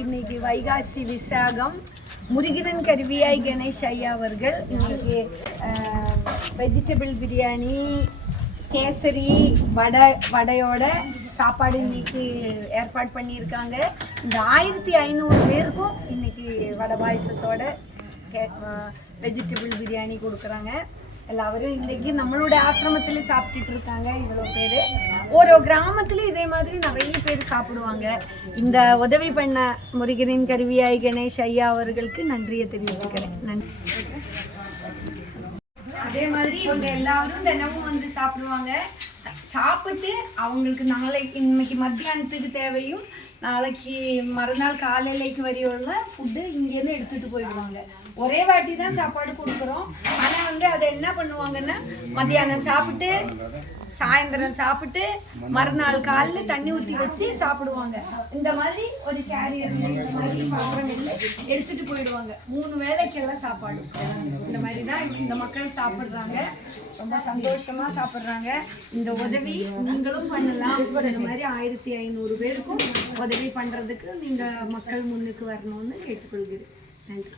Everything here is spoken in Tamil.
இன்னைக்கு வைகாசி விசாகம். முருகனன் கருவியாய் கணேஷ் ஐயா அவர்கள் இன்னைக்கு வெஜிடபிள் பிரியாணி கேசரி வடை வடையோட சாப்பாடு இன்னைக்கு ஏற்பாடு பண்ணியிருக்காங்க. இந்த ஆயிரத்தி ஐநூறு பேருக்கும் இன்னைக்கு வடை பாயசத்தோட வெஜிடபிள் பிரியாணி கொடுக்குறாங்க. எல்லாரும் இன்னைக்கு நம்மளோட ஆசிரமத்தில் சாப்பிட்டுட்டு இருக்காங்க இவ்வளோ பேர் ஒரு கிராமத்துல இதே மாதிரி நிறைய பேர் சாப்பிடுவாங்க இந்த உதவி பண்ண முருகனின் கருவியாய் கணேஷ் ஐயா அவர்களுக்கு நன்றியை தெரிவிச்சுக்கிறேன் நன்றி இவங்க எல்லாரும் தினமும் வந்து சாப்பிடுவாங்க. சாப்பிட்டு அவங்களுக்கு நாளைக்கு இன்னைக்கு மத்தியானத்துக்கு தேவையும் நாளைக்கு மறுநாள் காலையிலைக்கு வரையுள்ள ஃபுட்டு இங்கேருந்து எடுத்துட்டு போயிடுவாங்க. ஒரே வாட்டி தான் சாப்பாடு கொடுக்குறோம். ஆனால் வந்து அதை என்ன பண்ணுவாங்கன்னா மத்தியானம் சாப்பிட்டு சாயந்தரம் சாப்பிட்டு மறுநாள் காலையில் தண்ணி ஊற்றி வச்சு சாப்பிடுவாங்க. இந்த மாதிரி ஒரு கேரியர் இந்த மாதிரி பாத்திரங்கள்ல எடுத்துட்டு போயிடுவாங்க. மூணு வேளைக்கெல்லாம் சாப்பாடு. இந்த மாதிரி தான் இந்த மக்கள் சாப்பிட்றாங்க. ரொம்ப சந்தோஷமா சாப்பிட்றாங்க. இந்த உதவி நீங்களும் பண்ணலாம். இந்த மாதிரி ஆயிரத்தி ஐநூறு பேருக்கும் உதவி பண்றதுக்கு நீங்க மக்கள் முன்னுக்கு வரணும்னு கேட்டுக்கொள்கிறேன். நன்றி